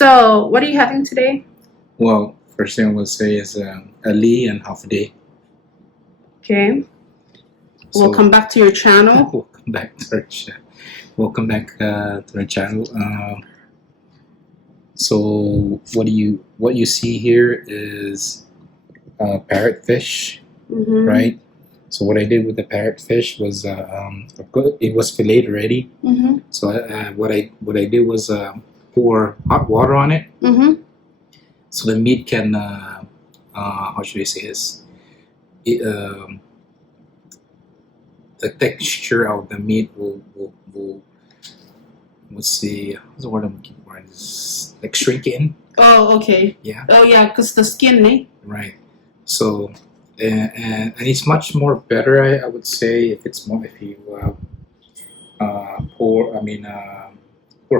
So, what are you having today? Well, first thing I would say is a Lee and half a day. Okay. We'll come back to your channel. Welcome back to our channel. Welcome back to our channel. So what you see here is parrotfish, right? So what I did with the parrotfish was it was filleted already. So what I did was pour hot water on it, so the meat can how should I say this? The texture of the meat will let's see, what's the word I'm looking for? It's like shrink in. Oh, okay. Yeah. Oh, yeah, because the skin, eh? Right. So, and it's much more better, I would say, if you pour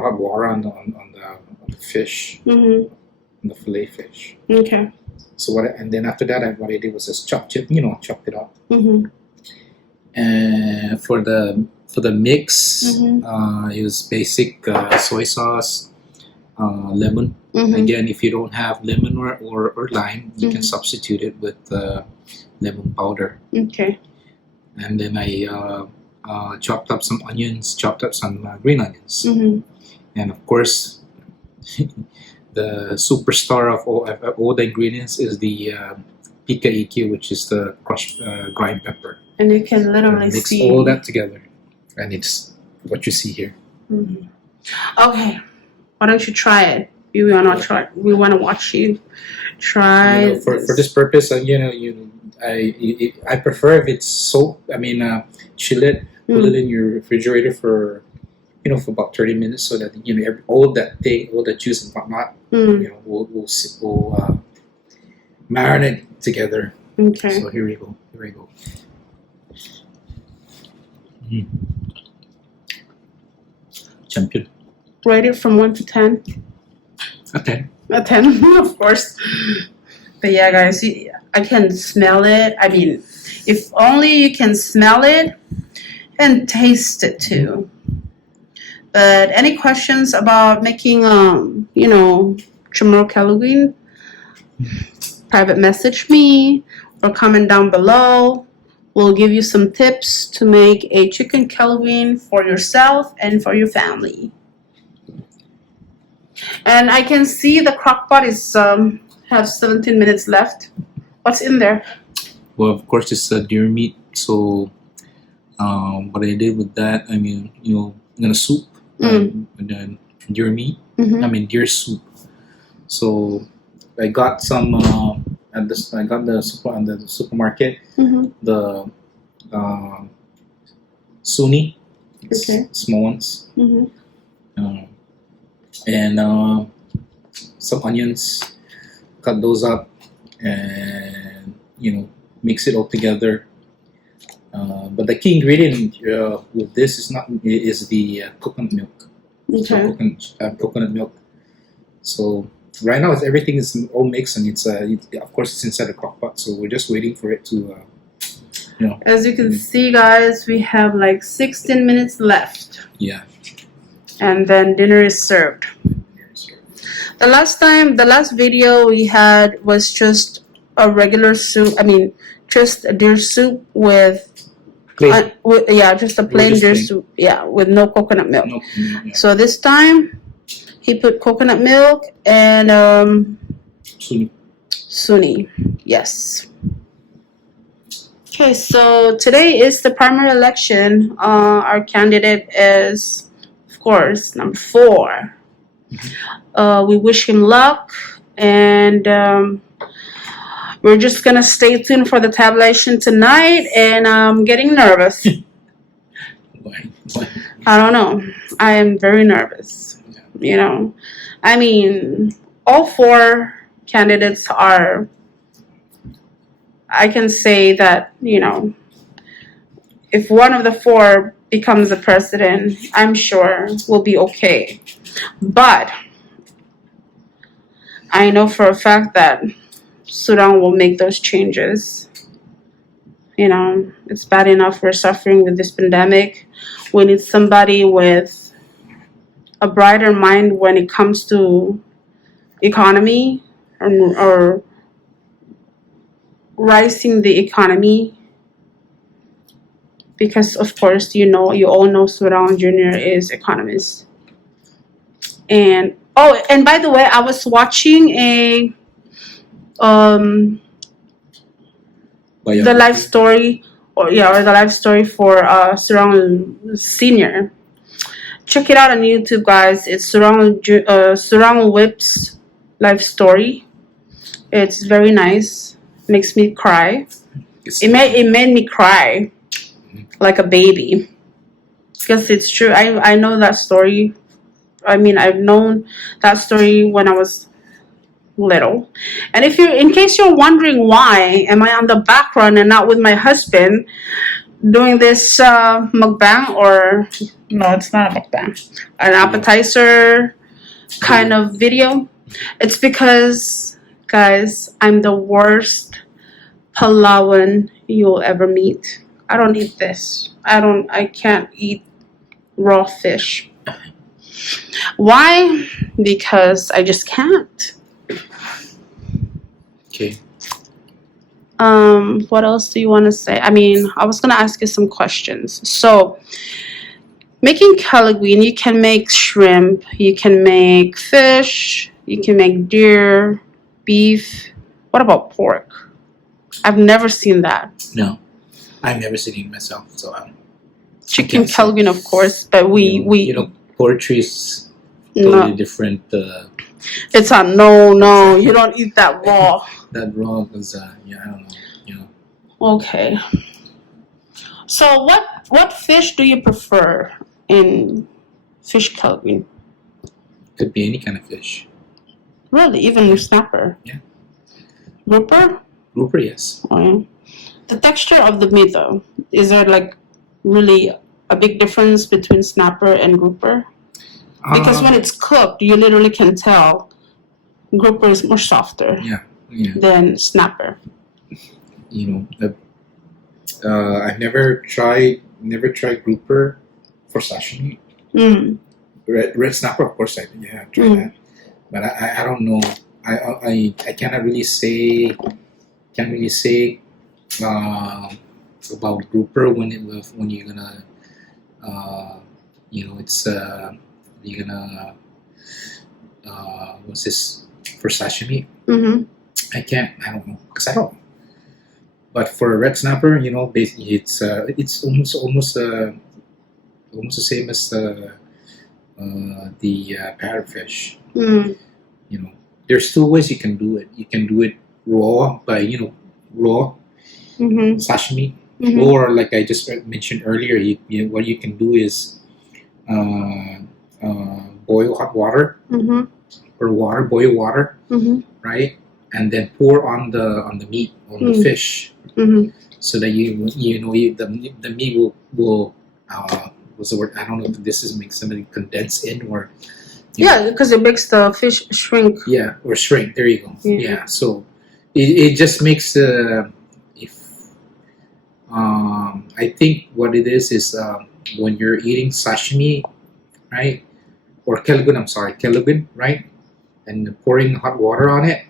hot water on the fish, on the fillet fish. Okay. So and then after that, what I did was just chopped it up. And for the mix, it was basic soy sauce, lemon. Again, if you don't have lemon or lime, you can substitute it with lemon powder. Okay. And then I chopped up some onions, chopped up some green onions, and of course, the superstar of all the ingredients is the pica EQ, which is the crushed grind pepper. And you can literally mix see all that together, and it's what you see here. Okay, why don't you try it? We want to try. We want to watch you try. For this purpose, I prefer if it's soaked. Chill it, put it in your refrigerator for about 30 minutes, so that all the juice and whatnot, will marinate together. Okay. So here we go. Champion. Rate it from 1 to 10. A 10. A 10, of course. But yeah, guys, I can smell it. I mean, if only you can smell it and taste it too. But any questions about making, Kelaguen, private message me or comment down below. We'll give you some tips to make a chicken Kelaguen for yourself and for your family. And I can see the crock pot is have 17 minutes left. What's in there? Well, of course, it's deer meat. So what I did with that, I'm gonna soup, and then deer meat. Deer soup. So I got some I got the supermarket. The Sunni, small ones, and some onions. Cut those up, and mix it all together. But the key ingredient with this is the coconut milk. So coconut milk. So right now, everything is all mixed, and it's of course it's inside the crock pot. So we're just waiting for it to, As you can see, guys, we have like 16 minutes left. Yeah. And then dinner is served. The last video we had was just a regular soup. Just a deer soup with just a plain deer soup. Yeah, with no coconut milk. So this time, he put coconut milk and Sunni. Yes. Okay, so today is the primary election. Our candidate is, of course, number 4. We wish him luck, and we're just gonna stay tuned for the tabulation tonight. And I'm getting nervous. Why? I don't know. I am very nervous. All 4 candidates are, I can say that, if one of the 4 becomes the president, I'm sure we'll be okay. But I know for a fact that Sudan will make those changes. It's bad enough we're suffering with this pandemic. We need somebody with a brighter mind when it comes to economy, or rising the economy, because of course you all know Surround Jr. is economist. And oh, and by the way, I was watching a the life Biography. story, or the life story for Surround Senior. Check it out on YouTube, guys. It's Surround Whip's life story. It's very nice. Makes me cry. It made me cry like a baby, because it's true. I know that story. I mean, I've known that story when I was little. And in case you're wondering why am I on the background and not with my husband doing this mukbang, or no, it's not a mukbang, an appetizer kind of video, it's because, guys, I'm the worst Palawan you'll ever meet. I don't eat this. I can't eat raw fish. Why? Because I just can't. Okay. What else do you want to say? I mean, I was gonna ask you some questions. So, making Kelaguen, you can make shrimp, you can make fish, you can make deer, beef. What about pork? I've never seen that. No, I've never seen it myself, so Chicken can't say. Kelaguen, of course, but we poetry is no, totally different. it's a no. You don't eat that raw. That raw was I don't know. Okay. So what fish do you prefer in fish Kelaguen? Could be any kind of fish. Really, even snapper? Yeah. Grouper? Grouper, yes. Oh, yeah. The texture of the meat, though, is there like really a big difference between snapper and grouper? Because when it's cooked, you literally can tell grouper is more softer than snapper. I've never tried grouper for sashimi. Red snapper, of course, I tried that, but I don't know. I cannot really say about grouper when you're gonna it's you're gonna what's this for sashimi. I don't know, because I don't know. But for a red snapper, basically it's almost the same as the parrotfish. There's two ways you can do it. You can do it raw by raw sashimi, or like I just mentioned earlier, what you can do is boil hot water or boil water, right, and then pour on the meat, on the fish, so that the meat will what's the word? I don't know if this makes something condense in, or because it makes the fish shrink. Yeah, or shrink. There you go. Yeah. So it just makes I think what it is when you're eating sashimi, right, or Kelaguen. I'm sorry, Kelaguen, right, and pouring hot water on it,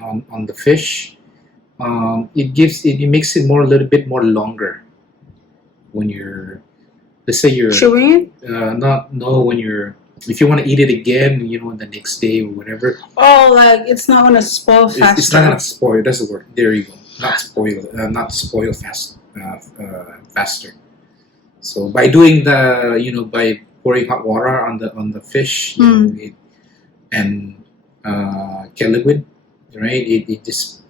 on the fish. It makes it a little bit more longer when you're, let's say you're chewing it. When you're, if you want to eat it again, the next day or whatever. Oh, like it's not gonna spoil faster. It's not gonna spoil. That's the word. There you go. Not spoil faster. So by doing by pouring hot water on the fish, and Kelaguen, right? It just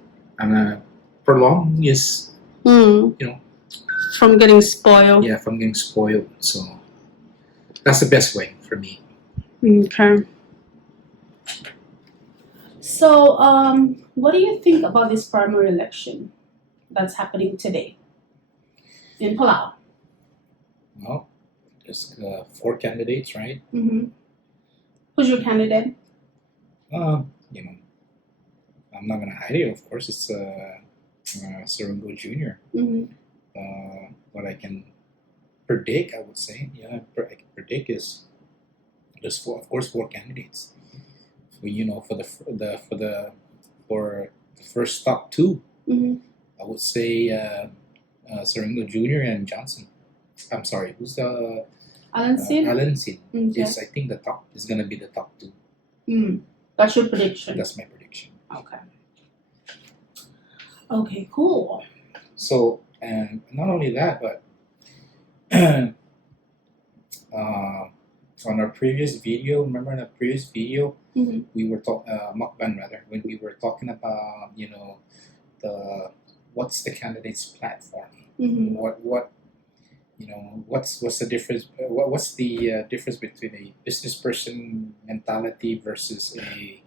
prolong is from getting spoiled. Yeah, from getting spoiled. So that's the best way for me. Okay. So, what do you think about this primary election that's happening today in Palau? Well, there's 4 candidates, right? Who's your candidate? I'm not gonna hide it. Of course, it's Surround Jr. What I can predict, I would say, I can predict is there's 4 candidates. for the first top two, Mm-hmm. I would say Serengo Jr. and Johnson. I'm sorry, who's the Alan Seed? Alan Seed? Okay. I think the top is gonna be the top two. That's your prediction. That's my prediction. Okay. Okay, cool. So, and not only that, but on our previous video, remember in the previous video, Mm-hmm. we were mukbang rather, when we were talking about the what's the candidate's platform, Mm-hmm. what's the difference, what's the difference between a business person mentality versus a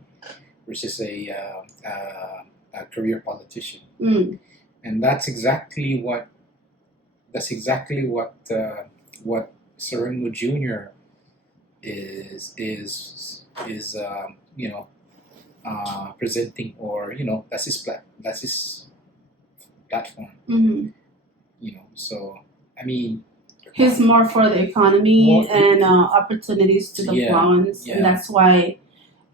career politician. Mm. And that's exactly what Serengo Jr. is presenting, or that's his platform. Mm-hmm. So I mean, He's more for the economy More- and opportunities to the Yeah, Palauans, yeah. and that's why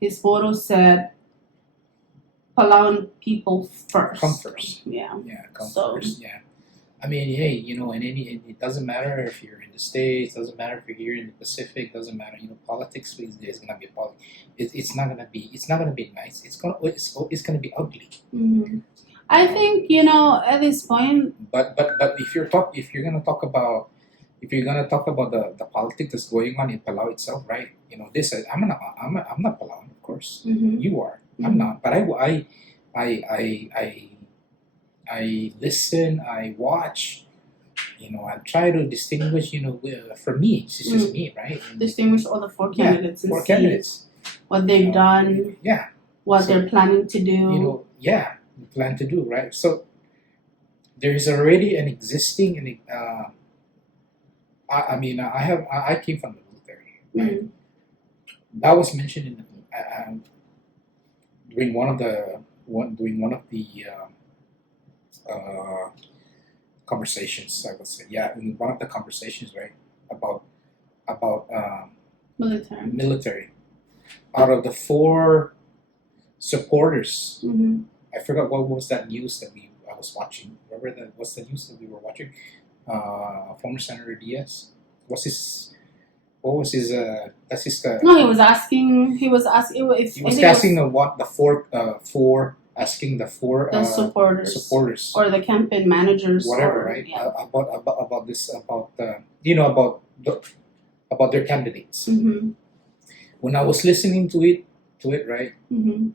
his photo said Palauan people first. come first. Yeah. Come So- first. Yeah. I mean, hey, it doesn't matter if you're in the States, doesn't matter if you're here in the Pacific, doesn't matter. Politics these days is gonna be it's not gonna be nice. It's gonna be ugly. Mm-hmm. I think at this point. But if you're gonna talk about the politics that's going on in Palau itself, right? I'm not Palauan, of course. Mm-hmm. You are. Mhm. I'm not. But I listen. I watch. I try to distinguish. For me, it's just me, right? Distinguish all the four candidates and Four see candidates. what they've done, Yeah. what So, they're planning to do. Plan to do, right? So there is already an existing, and I came from the military, right? Mhm. That was mentioned in during one of the conversations. I would say, in one of the conversations, right, about Military. military. Out of the four supporters, Mm-hmm. I forgot what was that news that I was watching. Remember what's the news that we were watching? Former Senator Diaz. What was his? That's his. No, he was asking. He was asking if He was asking the four asking the four the supporters or the campaign managers, whatever, or, right? Yeah. About this, about their candidates. Mm-hmm. When I was listening to it, right? Mm-hmm.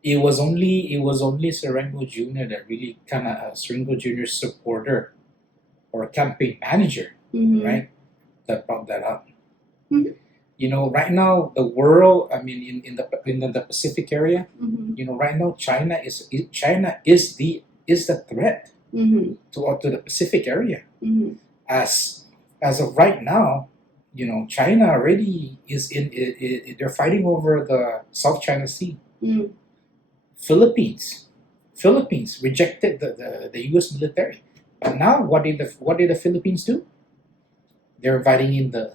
It was only Serengo Jr. that really kind of Serengo Jr.'s supporter or campaign manager, Mm-hmm. right? That brought that up. Mhm. Right now the world. I mean, in the Pacific area. Mm-hmm. Right now China is the threat Mm-hmm. to the Pacific area. Mm-hmm. As of right now, China already is they're fighting over the South China Sea. Mm-hmm. Philippines rejected the U.S. military, but now what did the Philippines do? They're inviting in the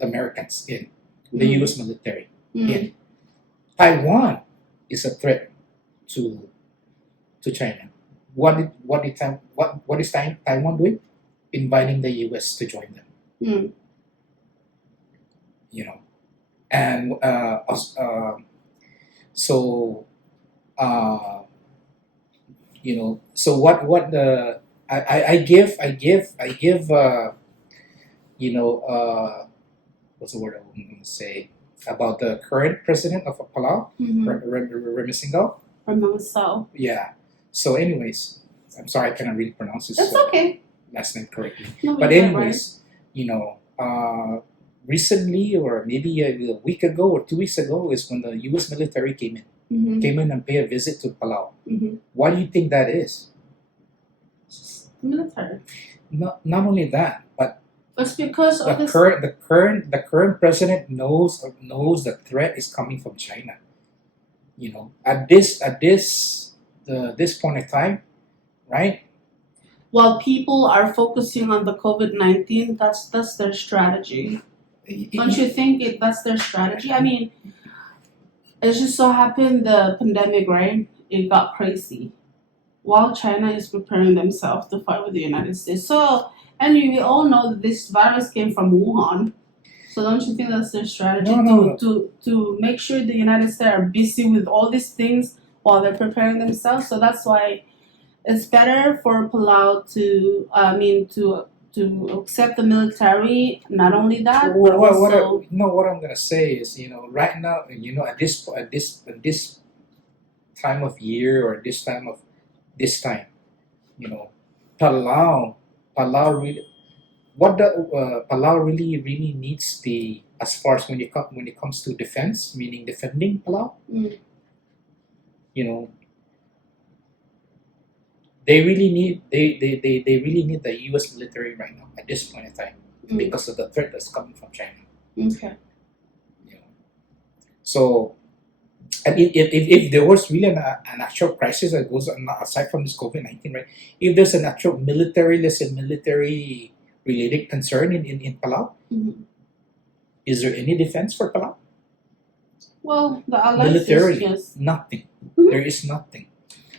Americans in the Mhm. U.S. military Mm-hmm. in. Taiwan is a threat to China. What is Taiwan doing? Inviting the U.S. to join them. Mm-hmm. And so. So what the I give what's the word I want to say about the current president of Palau, Mm-hmm. Emesiochel. So Yeah. So anyways, I'm sorry I cannot really pronounce his that's okay. last name correctly. No, But we got it anyways, recently, or maybe a week ago or 2 weeks ago, is when the U.S. military came in. Mm-hmm. Came in and paid a visit to Palau. Mm-hmm. Why do you think that is? Military. Not only that, but It's because of the this. current president knows the threat is coming from China. At this point in time, right? While people are focusing on the COVID-19, that's their strategy. Don't you think that's their strategy? I mean, It just so happened the pandemic, right? It got crazy while China is preparing themselves to fight with the United States. So, and we all know that this virus came from Wuhan. So don't you think that's their strategy No. to make sure the United States are busy with all these things while they're preparing themselves? So that's why it's better for Palau to accept the military. Not only that, but also What I'm gonna say is, right now, at this time of year, or this time, Palau, Palau really, Palau really needs as far as when it comes to defense, meaning defending Palau, Mm. you know, they really need they really need the U.S. military right now at this point in time, because of the threat that's coming from China. Okay. So, and if there was really an actual crisis that goes on aside from this COVID-19, right? If there's an actual military related concern in Palau, Mm-hmm. is there any defense for Palau? Well, the allies, Militarily, yes. nothing. Mhm. There is nothing.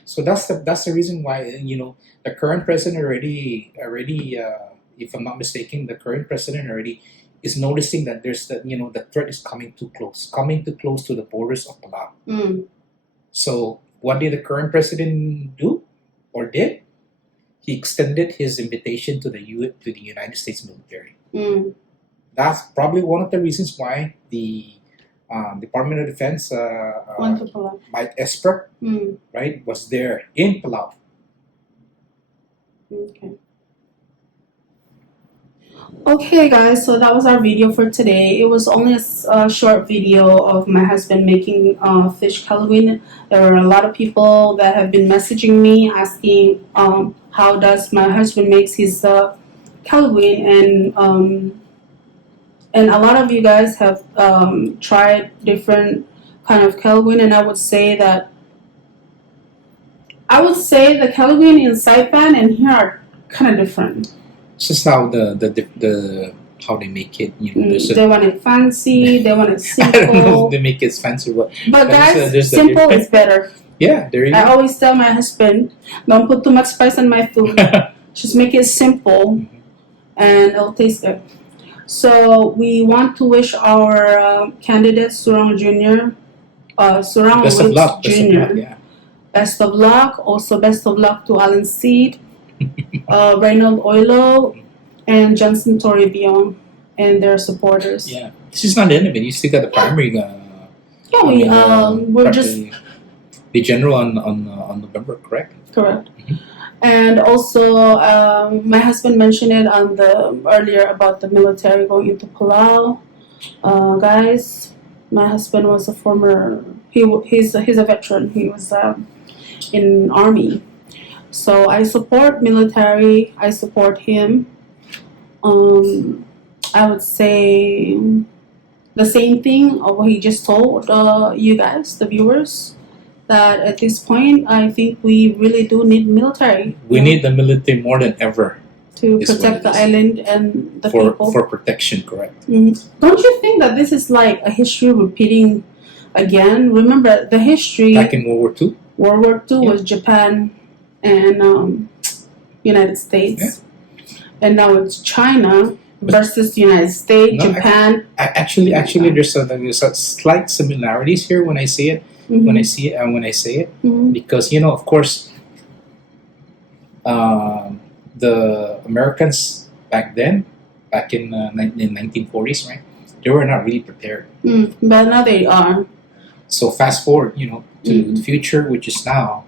So that's the reason why the current president already if I'm not mistaken, the current president already is noticing that the threat is coming too close to the borders of Palau. Mm. So what did the current president do or did? He extended his invitation to the United States military. Mm. That's probably one of the reasons why the Department of Defense, Went to Palau. Mike Esper, Mm. right, was there in Palau. Okay. Okay, guys, so that was our video for today. It was only a short video of my husband making fish Kelaguen. There are a lot of people that have been messaging me asking how does my husband makes his Kelaguen, and a lot of you guys have tried different kind of Kelaguen, and I would say the Kelaguen in Saipan and here are kind of different. It's just how the how they make it. They want it fancy. They want it I don't know simple. if they make it fancy, but guys, there's a simple difference. is better. Yeah, there you I go. always tell my husband, don't put too much spice on my food. Just make it simple, and it'll taste good. So we want to wish our candidate Surang Junior, Surang Best of Woods luck. Best of Junior. luck. Yeah. Best of luck. Also, best of luck to Alan Seed, Reynold Oilo, and Johnson Toribio and their supporters. Yeah. This is not the end of it. You still got the primary. Yeah, we're just the general on November, correct? correct. And also, my husband mentioned it on earlier about the military going into Palau. Guys, my husband was a former. He's a veteran. He was in army. So I support military. I support him. I would say the same thing of what he just told you guys, the viewers, that at this point, I think we really do need military. We need the military more than ever to is what protect it the is. island and the people. For protection, correct? Don't you think that this is like a history repeating again? Remember the history. Back in World War II. World War II Yeah. was Japan and United States, and now it's China versus United States, No, Japan. Actually, there's a slight similarities here when I see it. When I see it, and when I say it, because of course, the Americans back then, back in 1940s, right? They were not really prepared. But now they are. So fast forward, to the future, which is now,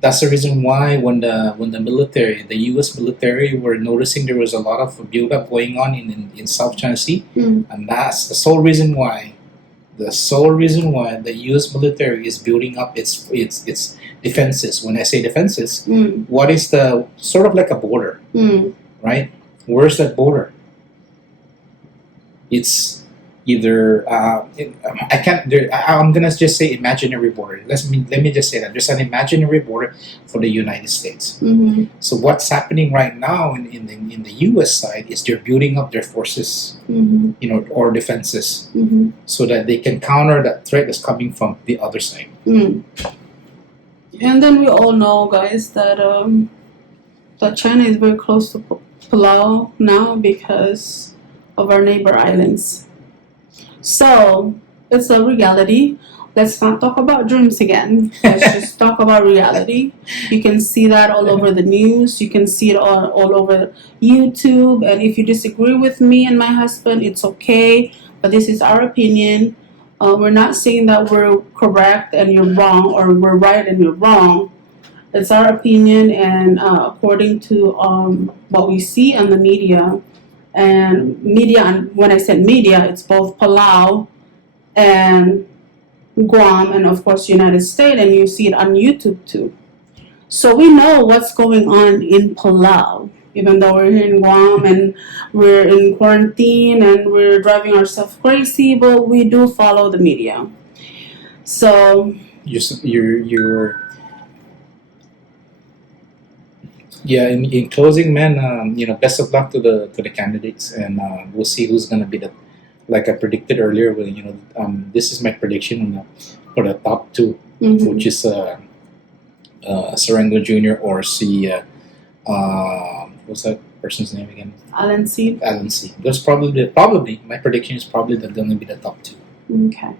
that's the reason why when the military, the U.S. military, were noticing there was a lot of buildup going on in South China Sea, and that's the sole reason why. The sole reason why the U.S. military is building up its defenses. When I say defenses, what is the sort of like a border, Mm. right? Where's that border? It's either I can't. I'm gonna just say imaginary border. Let me just say that there's an imaginary border for the United States. Mm-hmm. So what's happening right now in the U.S. side is they're building up their forces, Mm-hmm. or defenses, Mm-hmm. so that they can counter that threat that's coming from the other side. Mm. And then we all know, guys, that China is very close to Palau now because of our neighbor islands. So it's a reality. Let's not talk about dreams again. Let's just talk about reality. You can see that all over the news. You can see it all over YouTube. And if you disagree with me and my husband, it's okay. But this is our opinion. We're not saying that we're correct and you're wrong, or we're right and you're wrong. It's our opinion, and according to what we see on the media. And when I said media, it's both Palau and Guam, and of course United States, and you see it on YouTube too. So we know what's going on in Palau, even though we're here in Guam and we're in quarantine and we're driving ourselves crazy, but we do follow the media. So you're yeah. In closing, man, best of luck to the candidates, and we'll see who's gonna be the, like I predicted earlier. This is my prediction for the top two, mhm. which is Serengo Jr. or what's that person's name again? Alan C. Alan C. That's probably my prediction is probably they're gonna be the top two. Okay.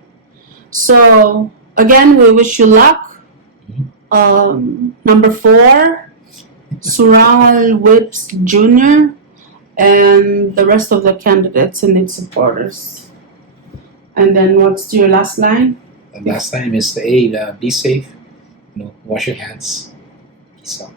So again, we wish you luck. Number 4, Sural Whips Jr. and the rest of the candidates and its supporters. And then what's your last line? And last time is the be safe, wash your hands. Peace out.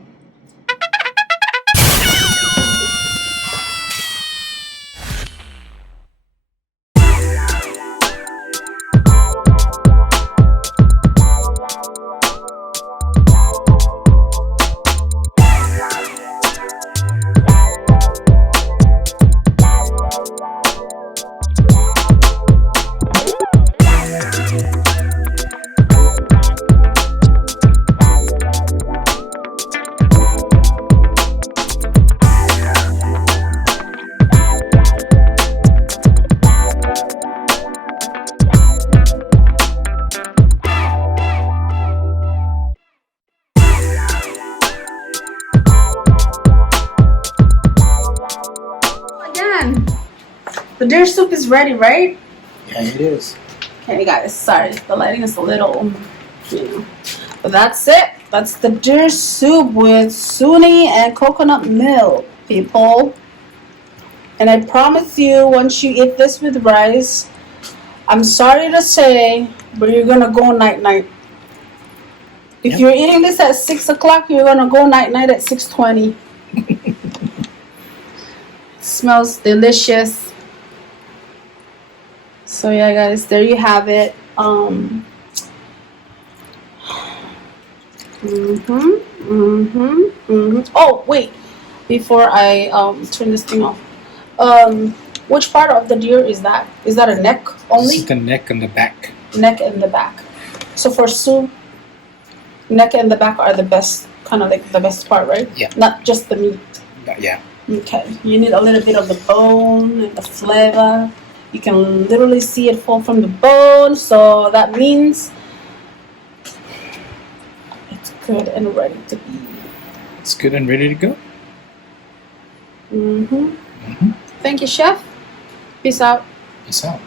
Again, the deer soup is ready, right? Yeah, it is. Okay, guys, sorry, the lighting is a little, but that's it. That's the deer soup with suni and coconut milk, people. And I promise you, once you eat this with rice, I'm sorry to say, but you're gonna go night-night. If you're eating this at 6 o'clock, you're gonna go night-night at 6:20. Smells delicious. So yeah, guys, there you have it. Oh wait, before I turn this thing off, which part of the deer is that? Is that a neck only? It's the neck and the back. Neck and the back. So for soup, neck and the back are the best, kind of like the best part, right? Yeah. Not just the meat. Yeah. Okay. You need a little bit of the bone and the flavor. You can literally see it fall from the bone, so that means it's good and ready to eat. It's good and ready to go. Thank you, chef. Peace out. Peace out.